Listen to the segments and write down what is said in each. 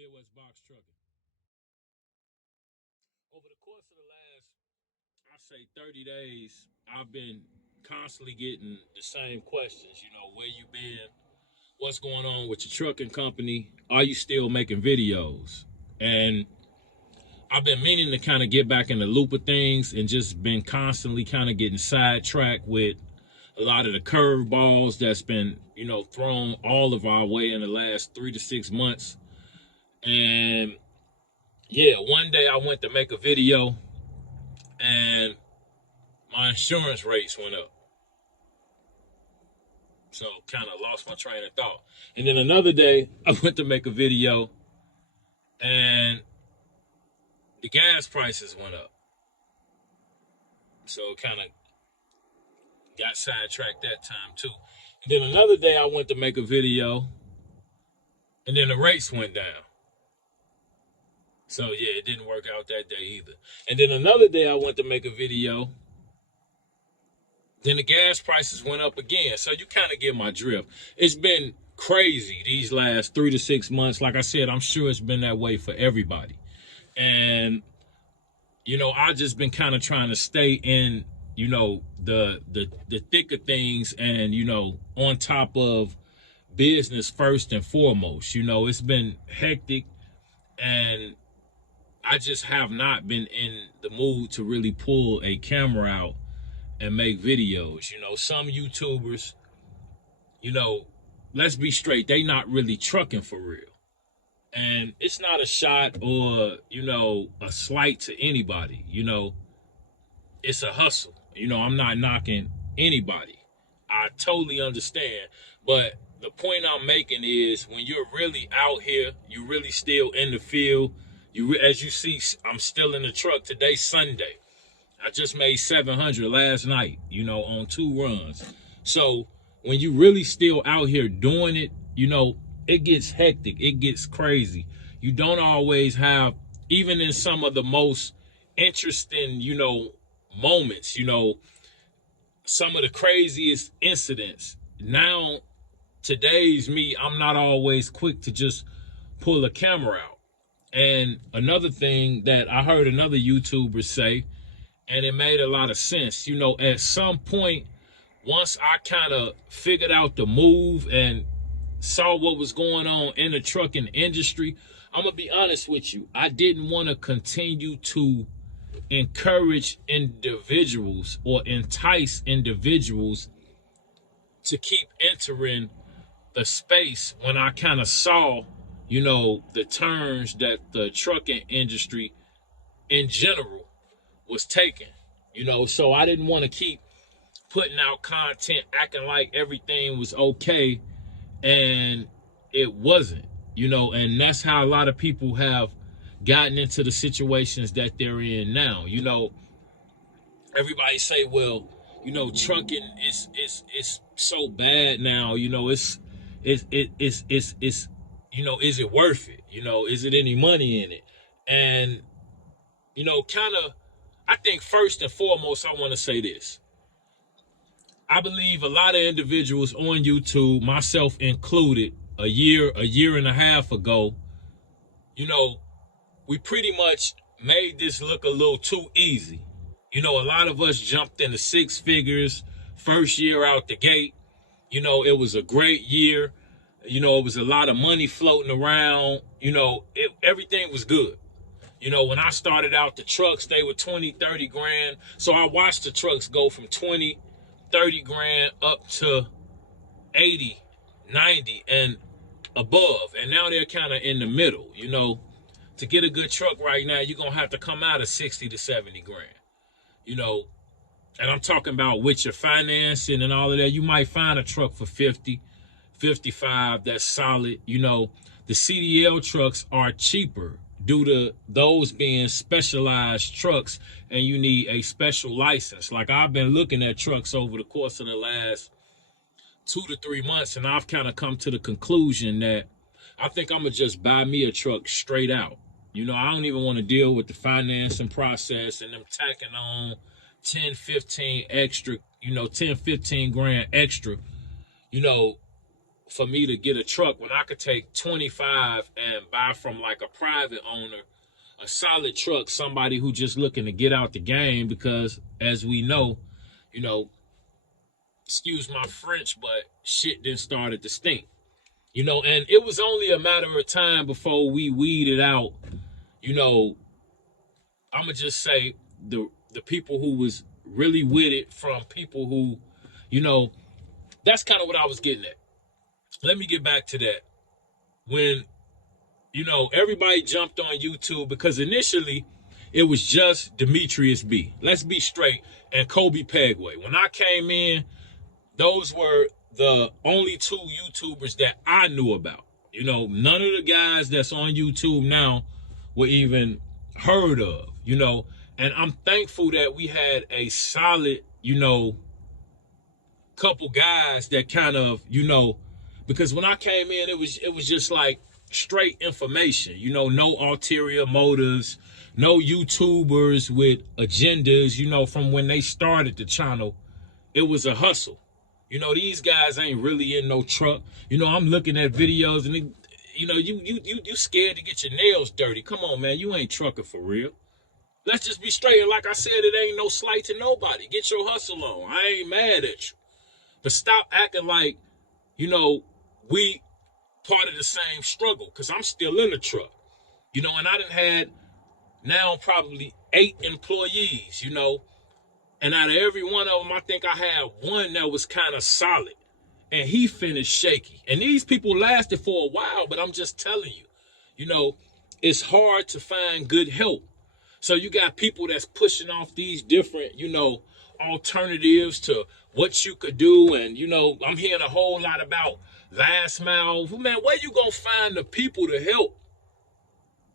Midwest Box Trucking. Over the course of the last, I say 30 days, I've been constantly getting the same questions. Where you been? What's going on with your trucking company? Are you still making videos? And I've been meaning to kind of get back in the loop of things and just been constantly kind of getting sidetracked with a lot of the curveballs that's been, thrown all of our way in the last 3 to 6 months. And yeah, one day I went to make a video and my insurance rates went up. So kind of lost my train of thought. And then another day I went to make a video and the gas prices went up. So kind of got sidetracked that time too. And then another day I went to make a video and then the rates went down. So yeah, it didn't work out that day either. And then another day I went to make a video. Then the gas prices went up again. So you kind of get my drift. It's been crazy these last 3 to 6 months. Like I said, I'm sure it's been that way for everybody. And, I just been kind of trying to stay in, the thick of things and, on top of business first and foremost. It's been hectic and I just have not been in the mood to really pull a camera out and make videos. Some YouTubers, let's be straight, they not really trucking for real. And it's not a shot or, a slight to anybody. It's a hustle. I'm not knocking anybody. I totally understand. But the point I'm making is when you're really out here, you're really still in the field. As you see, I'm still in the truck. Today's Sunday. I just made 700 last night, on 2 runs. So when you really still out here doing it, it gets hectic. It gets crazy. You don't always have, even in some of the most interesting, moments, some of the craziest incidents. Now, today's me, I'm not always quick to just pull a camera out. And another thing that I heard another YouTuber say, and it made a lot of sense, at some point, once I kind of figured out the move and saw what was going on in the trucking industry, I'm going to be honest with you. I didn't want to continue to encourage individuals or entice individuals to keep entering the space when I kind of saw, the turns that the trucking industry in general was taking, so I didn't want to keep putting out content acting like everything was okay and it wasn't, and that's how a lot of people have gotten into the situations that they're in now. Everybody say, well, trucking is so bad now, it's is it worth it? Is it any money in it? And kind of, I think first and foremost, I want to say this. I believe a lot of individuals on YouTube, myself included, a year and a half ago, we pretty much made this look a little too easy. A lot of us jumped into 6 figures first year out the gate. It was a great year. It was a lot of money floating around. Everything was good. When I started out, the trucks, they were 20, 30 grand. So I watched the trucks go from 20, 30 grand up to 80, 90 and above. And now they're kind of in the middle. To get a good truck right now, you're going to have to come out of 60 to 70 grand. And I'm talking about with your financing and all of that. You might find a truck for 50, 55 that's solid. The CDL trucks are cheaper due to those being specialized trucks, and you need a special license. Like, I've been looking at trucks over the course of the last 2 to 3 months, and I've kind of come to the conclusion that I think I'm going to just buy me a truck straight out. I don't even want to deal with the financing process and them tacking on 10, 15 extra, 10, 15 grand extra, for me to get a truck when I could take 25 and buy from like a private owner a solid truck, somebody who just looking to get out the game, because as we know, you know, excuse my French, but shit then started to stink. You know, and it was only a matter of time before we weeded out, you know, I'ma just say the people who was really with it from people who, you know, that's kind of what I was getting at. Let me get back to that. When, you know, everybody jumped on YouTube because initially it was just Demetrius B. Let's be straight, and Kobe Pegway. When I came in, those were the only two YouTubers that I knew about. You know, none of the guys that's on YouTube now were even heard of, you know. And I'm thankful that we had a solid, you know, couple guys that kind of, you know, because when I came in, it was just like straight information, you know, no ulterior motives, no YouTubers with agendas, you know. From when they started the channel, it was a hustle. You know, these guys ain't really in no truck. You know, I'm looking at videos and, you know, you scared to get your nails dirty. Come on, man, you ain't trucking for real. Let's just be straight. And like I said, it ain't no slight to nobody. Get your hustle on. I ain't mad at you. But stop acting like, you know, we part of the same struggle, because I'm still in the truck. You know, and I done had now probably 8 employees, you know. And out of every one of them, I think I had one that was kind of solid. And he finished shaky. And these people lasted for a while, but I'm just telling you, you know, it's hard to find good help. So you got people that's pushing off these different, you know, alternatives to what you could do. And, you know, I'm hearing a whole lot about last mile. Man, where you gonna find the people to help?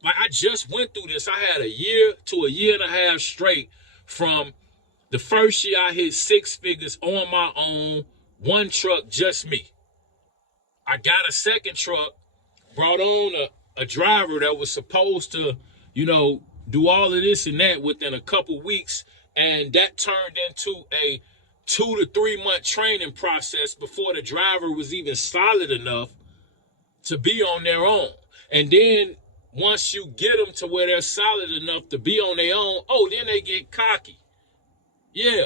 Like, I just went through this. I had a year to a year and a half straight from the first year I hit 6 figures on my own, one truck, just me. I got a second truck, brought on a driver that was supposed to, you know, do all of this and that within a couple weeks. And that turned into a 2 to 3 month training process before the driver was even solid enough to be on their own. And then once you get them to where they're solid enough to be on their own, oh, then they get cocky. Yeah.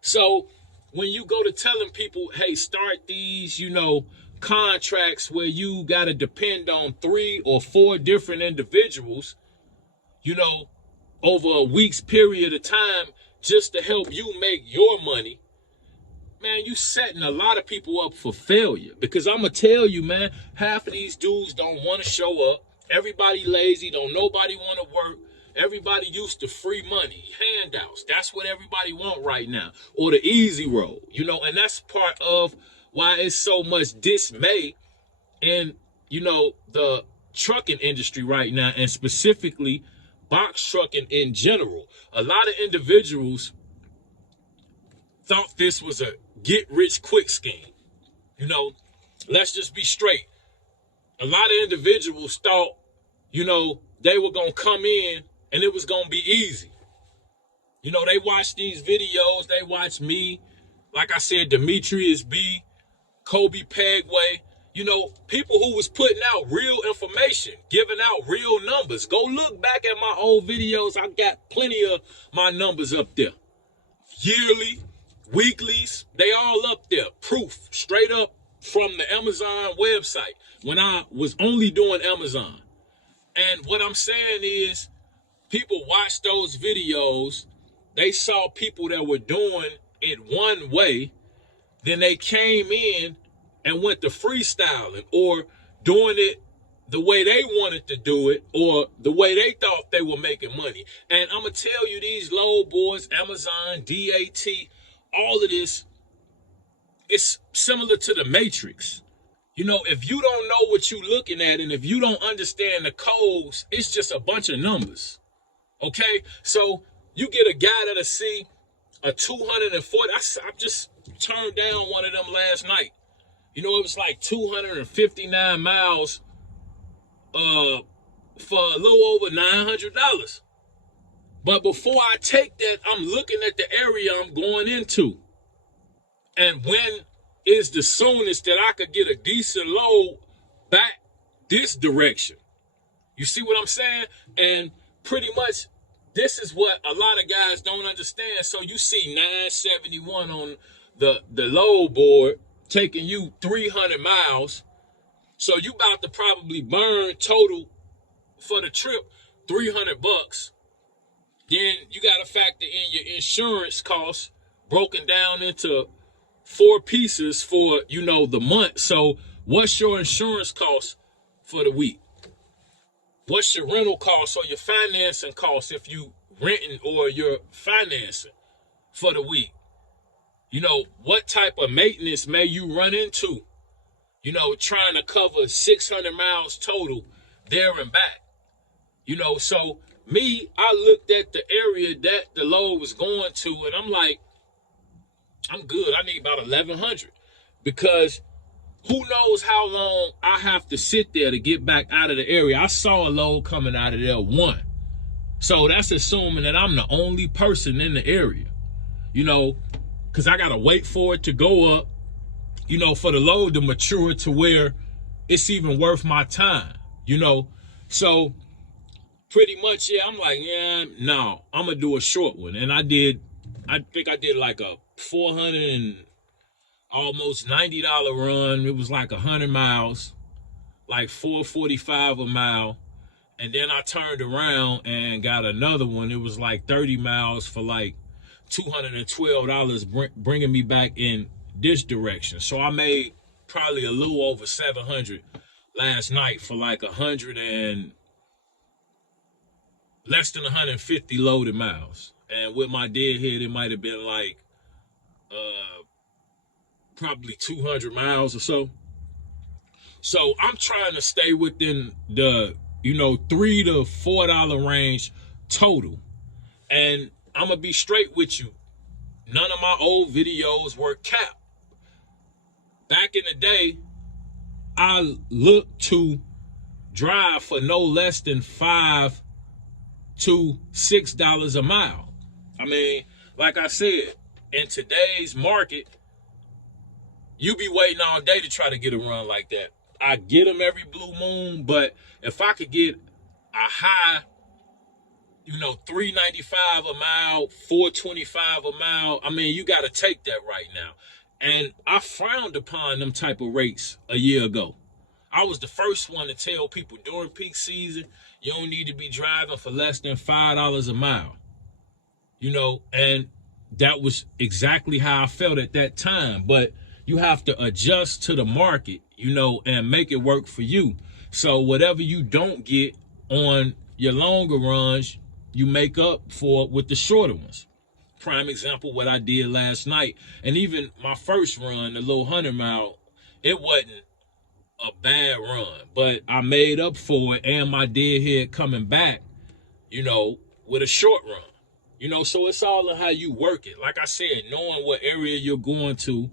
So when you go to telling people, hey, start these, you know, contracts where you got to depend on 3 or 4 different individuals, you know, over a week's period of time just to help you make your money, man, you setting a lot of people up for failure. Because I'm going to tell you, man, half of these dudes don't want to show up. Everybody lazy. Don't nobody want to work. Everybody used to free money, handouts. That's what everybody want right now. Or the easy road, you know. And that's part of why it's so much dismay in, you know, the trucking industry right now, and specifically box trucking in general. A lot of individuals thought this was a get-rich-quick scheme. You know, let's just be straight. A lot of individuals thought, you know, they were going to come in and it was going to be easy. You know, they watch these videos. They watch me. Like I said, Demetrius B., Kobe Pegway. You know, people who was putting out real information, giving out real numbers. Go look back at my old videos. I got plenty of my numbers up there. Yearly, weeklies, they all up there. Proof, straight up from the Amazon website when I was only doing Amazon. And what I'm saying is, people watched those videos. They saw people that were doing it one way. Then they came in and went to freestyling or doing it the way they wanted to do it or the way they thought they were making money. And I'm going to tell you, these low boys, Amazon, DAT, all of this, it's similar to the Matrix. You know, if you don't know what you're looking at and if you don't understand the codes, it's just a bunch of numbers. Okay? So you get a guy that'll see a 240. I just turned down one of them last night. You know, it was like 259 miles for a little over $900. But before I take that, I'm looking at the area I'm going into. And when is the soonest that I could get a decent load back this direction. You see what I'm saying? And pretty much this is what a lot of guys don't understand. So you see 971 on the load board taking you 300 miles. So you about to probably burn total for the trip $300. Then you got to factor in your insurance costs broken down into 4 pieces for, the month. So what's your insurance cost for the week? What's your rental cost or your financing cost if you renting or you're financing for the week? What type of maintenance may you run into? Trying to cover 600 miles total there and back. So me, I looked at the area that the load was going to, and I'm like, I'm good. I need about 1,100 because who knows how long I have to sit there to get back out of the area. I saw a load coming out of there 1. So that's assuming that I'm the only person in the area, because I got to wait for it to go up, for the load to mature to where it's even worth my time, So pretty much, yeah, I'm like, yeah, no, I'm going to do a short one. And I think I did like a $400 and almost $90 run. It was like 100 miles, like $4.45 a mile. And then I turned around and got another one. It was like 30 miles for like $212, bringing me back in this direction. So I made probably a little over 700 last night for like 100 and less than 150 loaded miles. And with my deadhead, it might have been like probably 200 miles or so. So I'm trying to stay within the, $3 to $4 range total. And I'm going to be straight with you. None of my old videos were capped. Back in the day, I looked to drive for no less than $5 to $6 a mile. I mean, like I said, in today's market, you be waiting all day to try to get a run like that. I get them every blue moon, but if I could get a high, $3.95 a mile, $4.25 a mile, I mean, you got to take that right now. And I frowned upon them type of rates a year ago. I was the first one to tell people during peak season, you don't need to be driving for less than $5 a mile. And that was exactly how I felt at that time. But you have to adjust to the market, and make it work for you. So whatever you don't get on your longer runs, you make up for with the shorter ones. Prime example, what I did last night, and even my first run, the little 100 mile, it wasn't a bad run, but I made up for it and my deadhead coming back, with a short run. So it's all in how you work it. Like I said, knowing what area you're going to,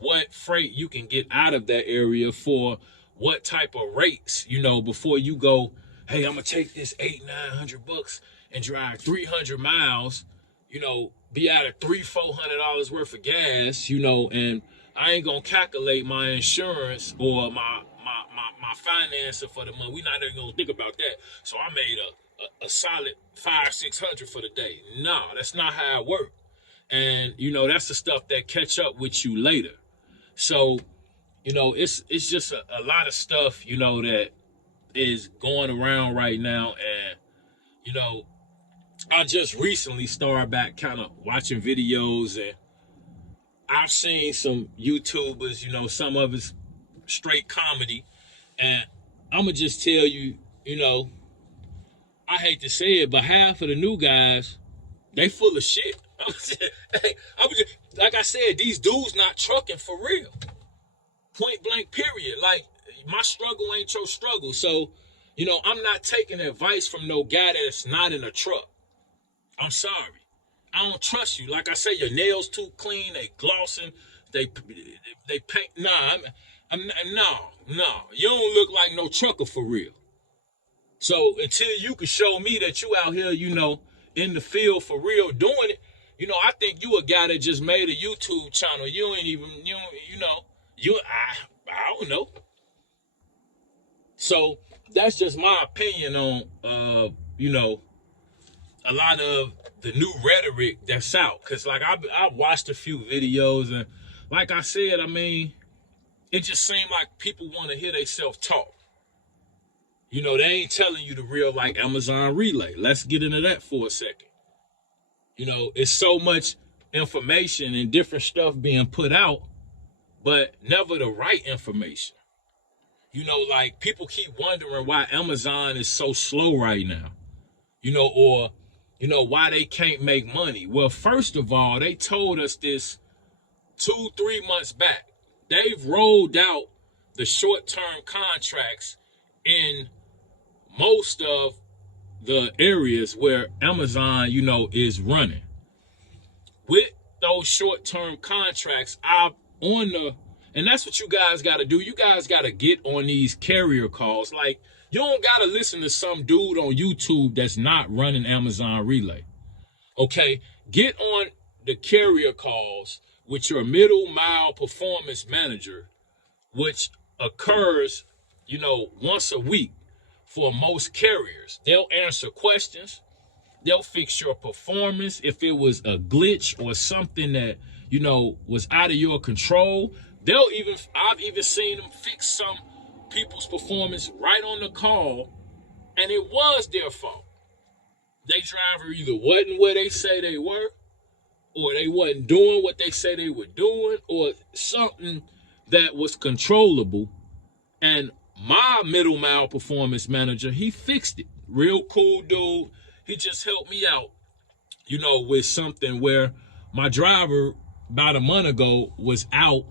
what freight you can get out of that area for what type of rates, before you go, hey, I'm gonna take this $800-900 and drive 300 miles, be out of $300-400 worth of gas, and I ain't gonna calculate my insurance or my financing for the month. We're not even gonna think about that. So I made a solid $500-600 for the day. No, that's not how it works. And that's the stuff that catch up with you later. So, it's just a lot of stuff, that is going around right now. And, I just recently started back kind of watching videos, and I've seen some YouTubers, some of it's straight comedy. And I'm going to just tell you, I hate to say it, but half of the new guys, they full of shit. Like I said, these dudes not trucking for real. Point blank, period. Like, my struggle ain't your struggle. So, I'm not taking advice from no guy that's not in a truck. I'm sorry. I don't trust you. Like I say, your nails too clean, they glossing, they paint. Nah, no. You don't look like no trucker for real. So until you can show me that you out here, in the field for real doing it, I think you a guy that just made a YouTube channel. You ain't even, I don't know. So that's just my opinion on, a lot of the new rhetoric that's out. Cause like I watched a few videos and like I said, I mean, it just seemed like people want to hear they self-talk. They ain't telling you the real like Amazon Relay. Let's get into that for a second. It's so much information and different stuff being put out, but never the right information. Like people keep wondering why Amazon is so slow right now, or, why they can't make money. Well, first of all, they told us this 2-3 months back. They've rolled out the short-term contracts in most of the areas where Amazon, is running. With those short-term contracts, and that's what you guys got to do. You guys got to get on these carrier calls. Like, you don't got to listen to some dude on YouTube that's not running Amazon Relay. Okay? Get on the carrier calls with your middle mile performance manager, which occurs, once a week for most carriers. They'll answer questions. They'll fix your performance. If it was a glitch or something that, was out of your control, I've even seen them fix some people's performance right on the call, and it was their fault. They driver either wasn't where they say they were, or they wasn't doing what they say they were doing, or something that was controllable. And my middle mile performance manager, he fixed it. Real cool dude. He just helped me out, with something where my driver about a month ago was out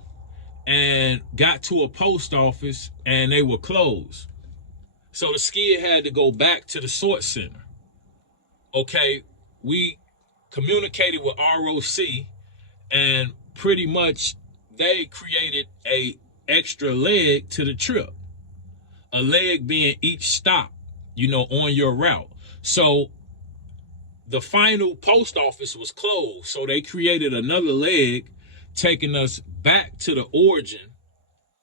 and got to a post office and they were closed. So the skid had to go back to the sort center. Okay, we communicated with ROC and pretty much they created a extra leg to the trip. A leg being each stop, on your route. So the final post office was closed. So they created another leg, taking us back to the origin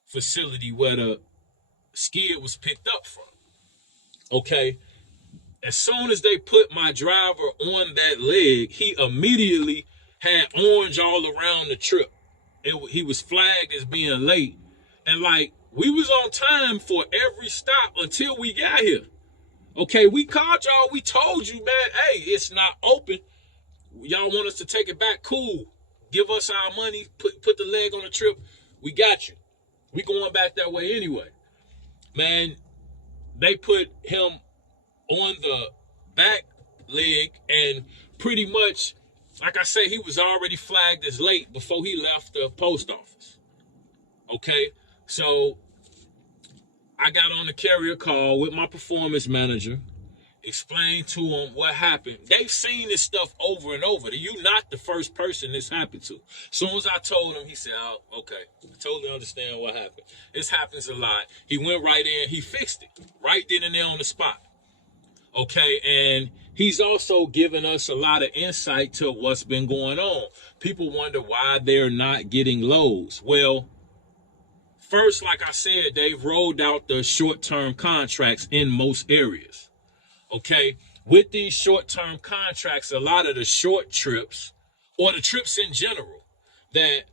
facility where the skid was picked up from. Okay. As soon as they put my driver on that leg, he immediately had orange all around the trip. He was flagged as being late. And like, we was on time for every stop until we got here. Okay, we called y'all. We told you, man, hey, it's not open. Y'all want us to take it back? Cool. Give us our money. Put the leg on the trip. We got you. We going back that way anyway. Man, they put him on the back leg, and pretty much, like I say, he was already flagged as late before he left the post office. Okay, so I got on the carrier call with my performance manager, explained to him what happened. They've seen this stuff over and over. You're not the first person this happened to. As soon as I told him, he said, oh, okay, I totally understand what happened. This happens a lot. He went right in, he fixed it, right then and there on the spot. Okay, and he's also given us a lot of insight to what's been going on. People wonder why they're not getting loads. Well, first, like I said, they've rolled out the short-term contracts in most areas. Okay, with these short-term contracts, a lot of the short trips, or the trips in general, that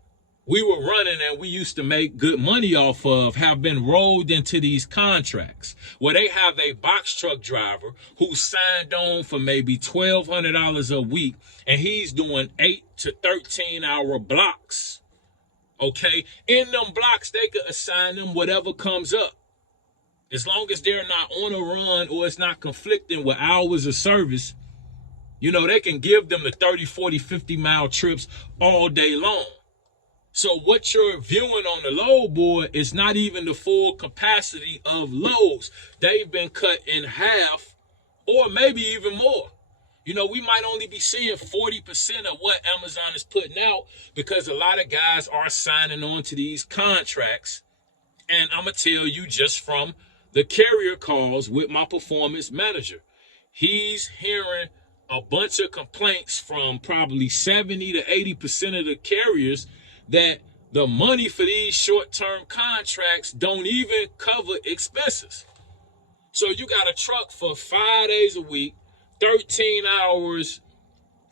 we were running and we used to make good money off of, have been rolled into these contracts where they have a box truck driver who signed on for maybe $1,200 a week, and he's doing 8 to 13 hour blocks. Okay, in them blocks, they could assign them whatever comes up. As long as they're not on a run or it's not conflicting with hours of service, they can give them the 30, 40, 50 mile trips all day long. So what you're viewing on the load board is not even the full capacity of loads. They've been cut in half or maybe even more. We might only be seeing 40% of what Amazon is putting out because a lot of guys are signing on to these contracts. And I'm going to tell you just from the carrier calls with my performance manager, he's hearing a bunch of complaints from probably 70 to 80% of the carriers that the money for these short-term contracts don't even cover expenses. So you got a truck for 5 days a week, 13 hours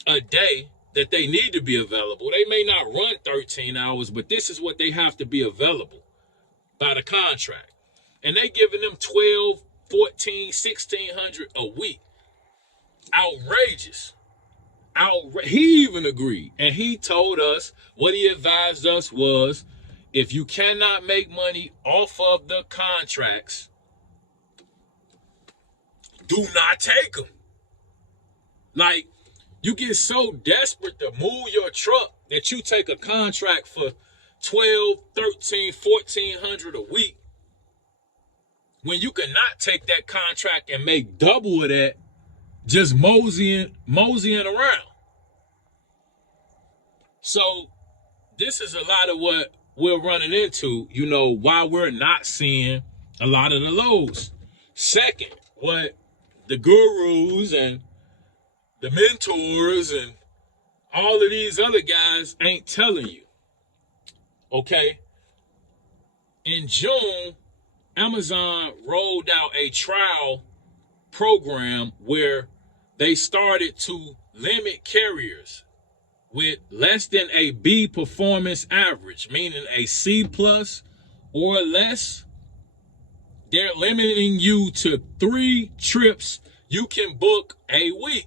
a day that they need to be available. They may not run 13 hours, but this is what they have to be available by the contract. And they giving them 12, 14, 1,600 a week. Outrageous. He even agreed. And he told us, what he advised us was, if you cannot make money off of the contracts, do not take them. Like, you get so desperate to move your truck that you take a contract for 12, 13, 1,400 a week when you cannot take that contract and make double of that just moseying around. So this is a lot of what we're running into, why we're not seeing a lot of the lows. Second, what the gurus and the mentors and all of these other guys ain't telling you. Okay? In June, Amazon rolled out a trial program where they started to limit carriers with less than a B performance average, meaning a C plus or less. They're limiting you to 3 trips you can book a week.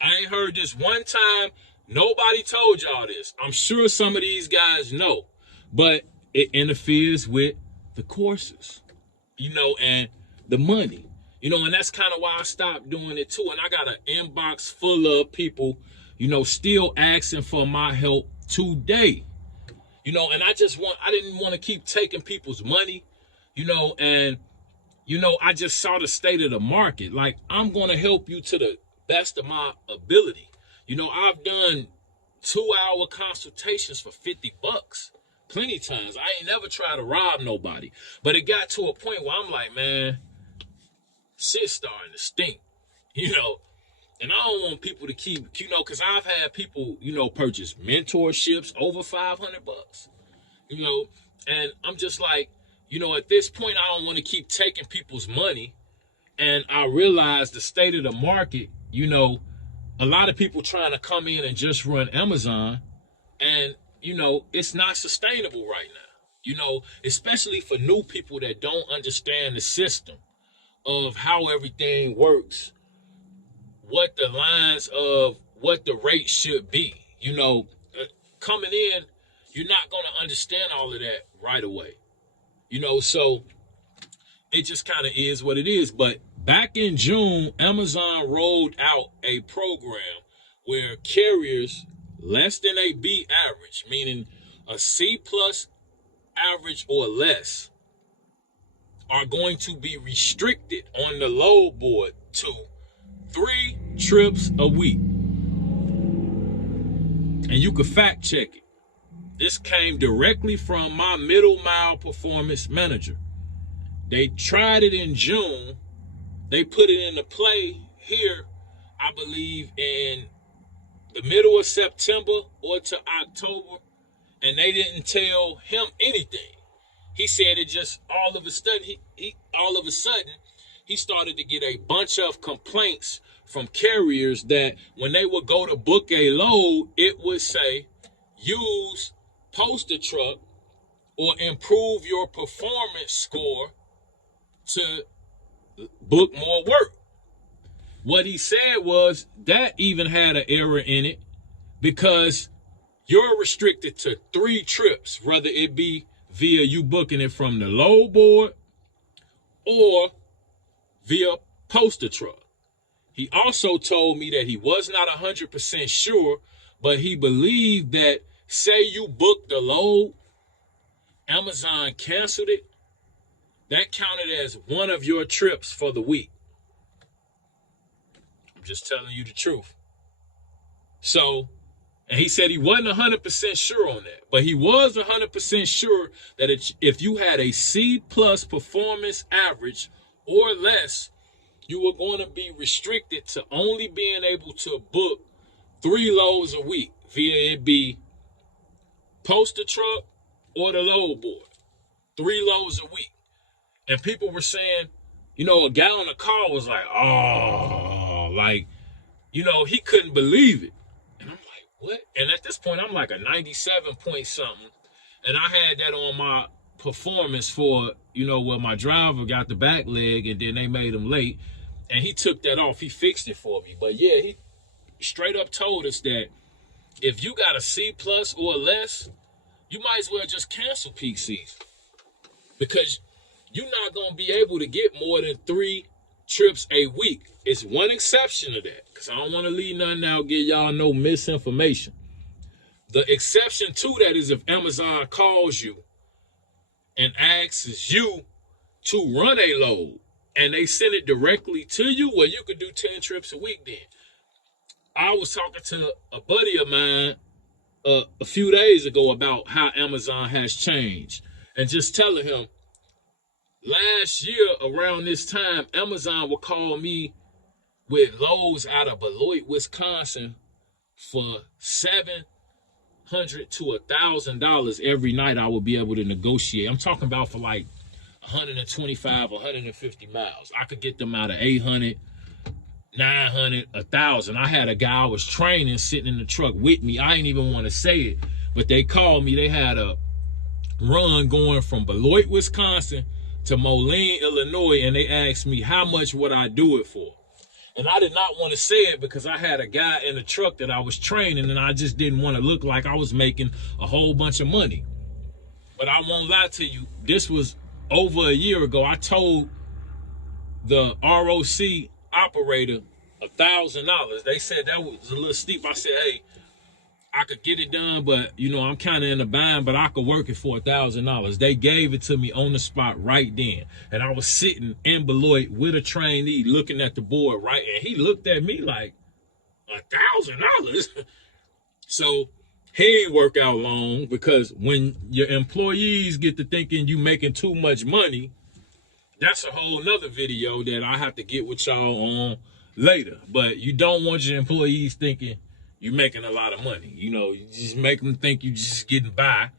I ain't heard this one time. Nobody told y'all this. I'm sure some of these guys know, but it interferes with the courses, and the money, and that's kind of why I stopped doing it too. And I got an inbox full of people, still asking for my help today, and I didn't want to keep taking people's money, and, I just saw the state of the market. Like, I'm going to help you to the best of my ability. I've done 2-hour consultations for $50 plenty times. I ain't never tried to rob nobody, but it got to a point where I'm like, man, shit's starting to stink, and I don't want people to keep, because I've had people, purchase mentorships over $500, and I'm just like, at this point, I don't want to keep taking people's money. And I realize the state of the market, a lot of people trying to come in and just run Amazon, and, it's not sustainable right now, especially for new people that don't understand the system of how everything works, what the lines of what the rate should be. Coming in, you're not going to understand all of that right away, so it just kind of is what it is. But back in June, Amazon rolled out a program where carriers less than a B average, meaning a C plus average or less, are going to be restricted on the load board to 3 trips a week. And you can fact check it. This came directly from my middle mile performance manager. They tried it in June. They put it into play here, I believe, in the middle of September or to October, and they didn't tell him anything. He said it just all of a sudden, he started to get a bunch of complaints from carriers that when they would go to book a load, it would say, use poster truck or improve your performance score to book more work. What he said was that even had an error in it because you're restricted to 3 trips, whether it be via you booking it from the load board or via poster truck. He also told me that he was not 100% sure, but he believed that, say you booked the load, Amazon canceled it, that counted as one of your trips for the week. I'm just telling you the truth. So, and he said he wasn't 100% sure on that, but he was 100% sure that if you had a C plus performance average or less, you were going to be restricted to only being able to book 3 loads a week via it be poster truck or the load board. 3 loads a week. And people were saying, you know, a guy on the car was like, oh, like, you know, he couldn't believe it. And I'm like, what? And at this point, I'm like a 97 point something. And I had that on my performance for, you know, where my driver got the back leg and then they made him late. And he took that off. He fixed it for me. But yeah, he straight up told us that if you got a C plus or less, you might as well just cancel peak season. Because you're not going to be able to get more than 3 trips a week. It's one exception to that, because I don't want to leave nothing out, get y'all no misinformation. The exception to that is if Amazon calls you and asks you to run a load and they send it directly to you, well, you could do 10 trips a week then. I was talking to a buddy of mine a few days ago about how Amazon has changed, and just telling him, last year around this time, Amazon would call me with loads out of Beloit, Wisconsin for $700 to $1,000 every night. I would be able to negotiate. I'm talking about for like 125, 150 miles. I could get them out of 800, 900, 1,000. I had a guy I was training sitting in the truck with me. I ain't even want to say it, but they called me. They had a run going from Beloit, Wisconsin to Moline, Illinois, and they asked me how much would I do it for. And I did not want to say it because I had a guy in the truck that I was training, and I just didn't want to look like I was making a whole bunch of money. But I won't lie to you, this was over a year ago. I told the ROC operator $1,000. They said that was a little steep. I said, hey, I could get it done, but you know, I'm kind of in a bind, but I could work it for $1,000. They gave it to me on the spot right then. And I was sitting in Beloit with a trainee looking at the board, right? And he looked at me like, $1,000? So he ain't work out long, because when your employees get to thinking you making too much money, that's a whole nother video that I have to get with y'all on later. But you don't want your employees thinking you're making a lot of money. You know, you just make them think you just getting by,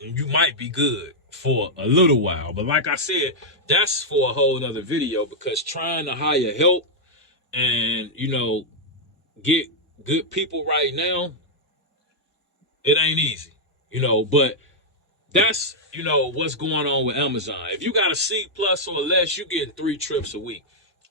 and you might be good for a little while. But like I said, that's for a whole nother video, because trying to hire help and, you know, get good people right now, it ain't easy, you know. But that's, you know, what's going on with Amazon. If you got a C plus or less, you getting 3 trips a week.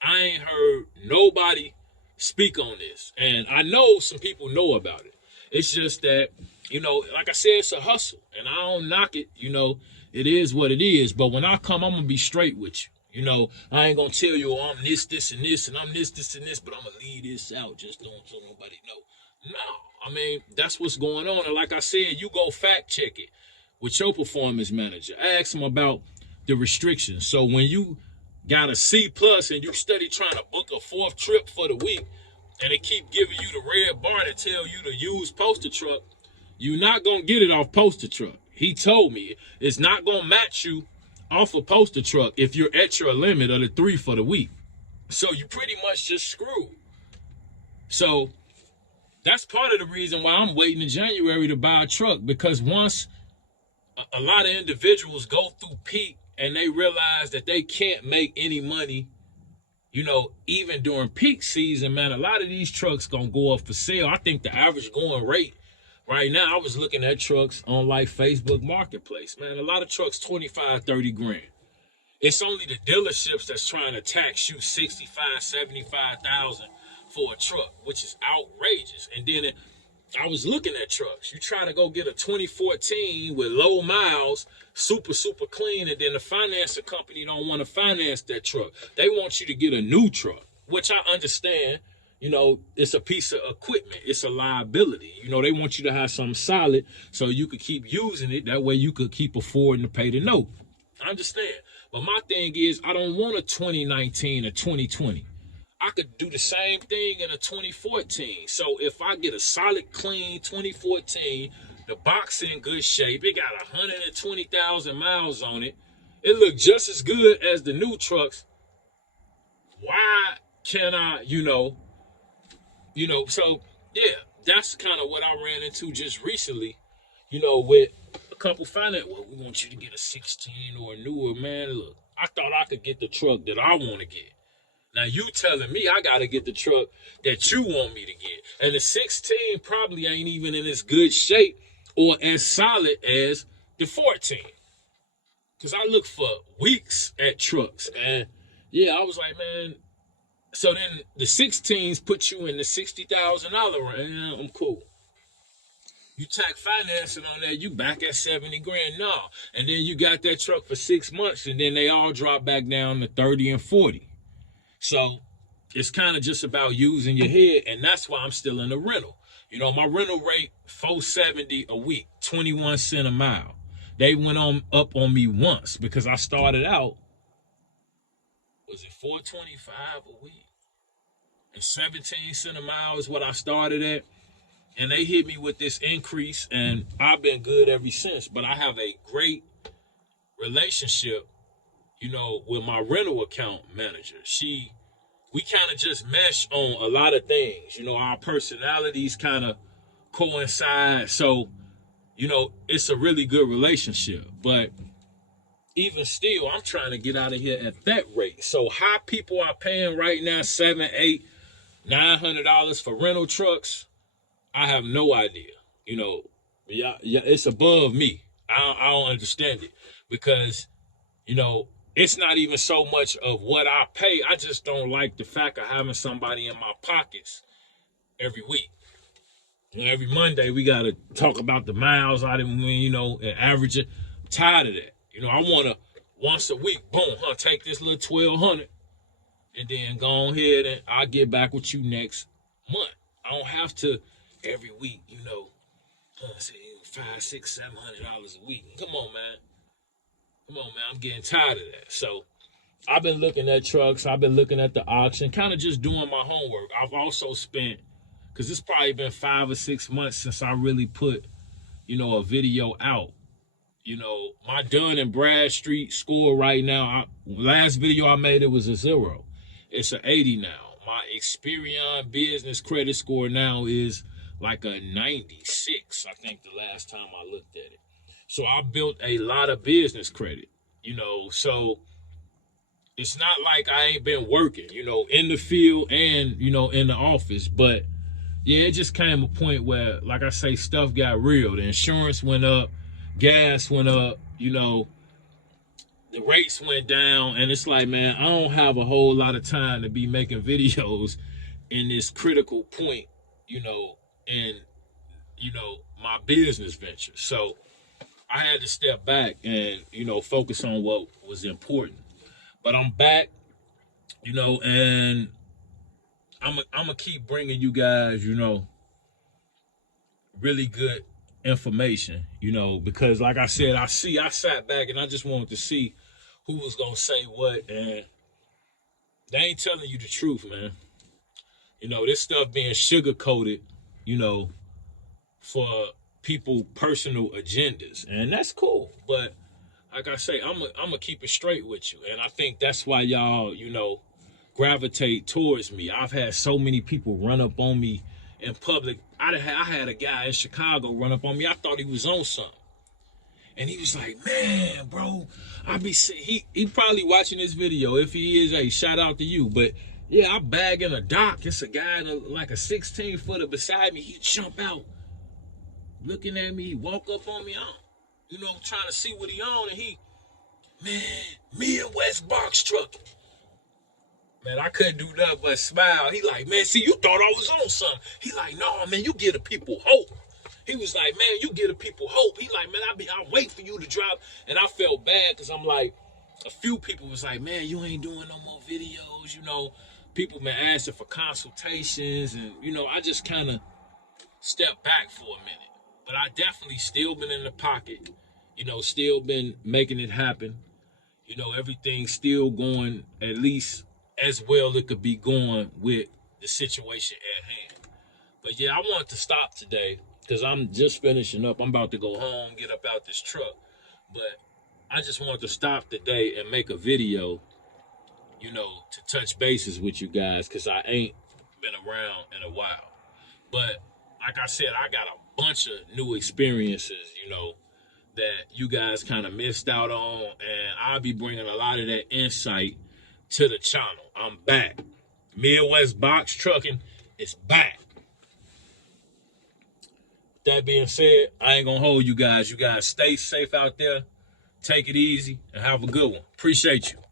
I ain't heard nobody speak on this, and I know some people know about it. It's just that, you know, like I said, it's a hustle, and I don't knock it. You know, it is what it is. But when I come, I'm gonna be straight with you. You know, I ain't gonna tell you, oh, I'm this, this, and this, and I'm this, this, and this, but I'm gonna leave this out. Just don't tell nobody no. No, I mean, that's what's going on. And like I said, you go fact check it with your performance manager. Ask them about the restrictions. So when you got a C plus and you steady trying to book a 4th trip for the week, and they keep giving you the red bar to tell you to use poster truck, you're not gonna get it off poster truck. He told me it's not gonna match you off a poster truck if you're at your limit of the 3 for the week. So you pretty much just screwed. So that's part of the reason why I'm waiting in January to buy a truck, because once a lot of individuals go through peak and they realize that they can't make any money, you know, even during peak season, man, a lot of these trucks gonna go up for sale. I think the average going rate right now, I was looking at trucks on like Facebook Marketplace, man, a lot of trucks 25, 30 grand. It's only the dealerships that's trying to tax you 65, 75,000 for a truck, which is outrageous. And then I was looking at trucks. You try to go get a 2014 with low miles, super, super clean, and then the financing company don't want to finance that truck. They want you to get a new truck, which I understand. You know, it's a piece of equipment. It's a liability. You know, they want you to have something solid so you could keep using it. That way you could keep affording to pay the note. I understand. But my thing is, I don't want a 2019 or 2020. I could do the same thing in a 2014. So if I get a solid, clean 2014, the box in good shape, it got 120,000 miles on it, it looked just as good as the new trucks. why can't I, so yeah, that's kind of what I ran into just recently, with a couple finance. Well, we want you to get a 16 or a newer, man. Look, I thought I could get the truck that I want to get. Now you telling me I gotta get the truck that you want me to get. And the 16 probably ain't even in as good shape or as solid as the 14. Cause I looked for weeks at trucks. And yeah, I was like, man, so then the 16s put you in the $60,000 range. Yeah, I'm cool. You tack financing on that, you back at 70 grand. No. And then you got that truck for 6 months, and then they all drop back down to 30 and 40. So it's kind of just about using your head, and that's why I'm still in the rental. My rental rate, $470 a week, 21 cents a mile. They went up on me once because I started out, was it $425 a week? And 17 cents a mile is what I started at. And they hit me with this increase, and I've been good ever since. But I have a great relationship, with my rental account manager. We kind of just mesh on a lot of things. Our personalities kind of coincide. So, it's a really good relationship. But even still, I'm trying to get out of here at that rate. So how people are paying right now, $700, $800, $900 for rental trucks, I have no idea. Yeah, it's above me. I don't understand it because, it's not even so much of what I pay. I just don't like the fact of having somebody in my pockets every week. Every Monday we gotta talk about the miles I didn't win, and average it. I'm tired of that. I wanna once a week, boom, take this little 1,200 and then go ahead and I'll get back with you next month. I don't have to every week, say $500, $600, $700 a week. Come on, man. I'm getting tired of that. So I've been looking at trucks. I've been looking at the auction, kind of just doing my homework. I've also spent, because it's probably been 5 or 6 months since I really put, a video out. My Dun and Bradstreet score right now, last video I made, it was a 0. It's an 80 now. My Experian business credit score now is like a 96, I think, the last time I looked at it. So I built a lot of business credit, so it's not like I ain't been working, in the field and, in the office. But yeah, it just came a point where, like I say, stuff got real. The insurance went up, gas went up, the rates went down. And it's like, man, I don't have a whole lot of time to be making videos in this critical point, in, my business venture. So I had to step back and, focus on what was important. But I'm back, and I'm gonna keep bringing you guys, really good information, because like I said, I sat back and I just wanted to see who was gonna say what, and they ain't telling you the truth, man. This stuff being sugar coated, for people personal agendas, and that's cool. But like I say, I'm gonna keep it straight with you, and I think that's why y'all, gravitate towards me. I've had so many people run up on me in public. I had a guy in Chicago run up on me. I thought he was on something, and he was like, "Man, bro, he probably watching this video. If he is, hey, shout out to you." But yeah, I bag in a dock. It's a guy like a 16-footer beside me. He jump out, looking at me. He walk up on me. Trying to see what he on, and me and West Box trucking. Man, I couldn't do nothing but smile. He like, man, see, you thought I was on something. He like, no, man, you give the people hope. He was like, man, you give the people hope. He like, man, I'll wait for you to drop. And I felt bad because I'm like, a few people was like, man, you ain't doing no more videos. People been asking for consultations. And, I just kind of stepped back for a minute. But I definitely still been in the pocket. Still been making it happen. Everything's still going at least as well it could be going with the situation at hand. But yeah, I wanted to stop today because I'm just finishing up. I'm about to go home, get up out this truck. But I just wanted to stop today and make a video, to touch bases with you guys because I ain't been around in a while. But like I said, I got a bunch of new experiences, that you guys kind of missed out on, and I'll be bringing a lot of that insight to the channel. I'm back. Midwest Box Trucking is back. That being said, I ain't gonna hold you guys. You guys stay safe out there. Take it easy and have a good one. Appreciate you.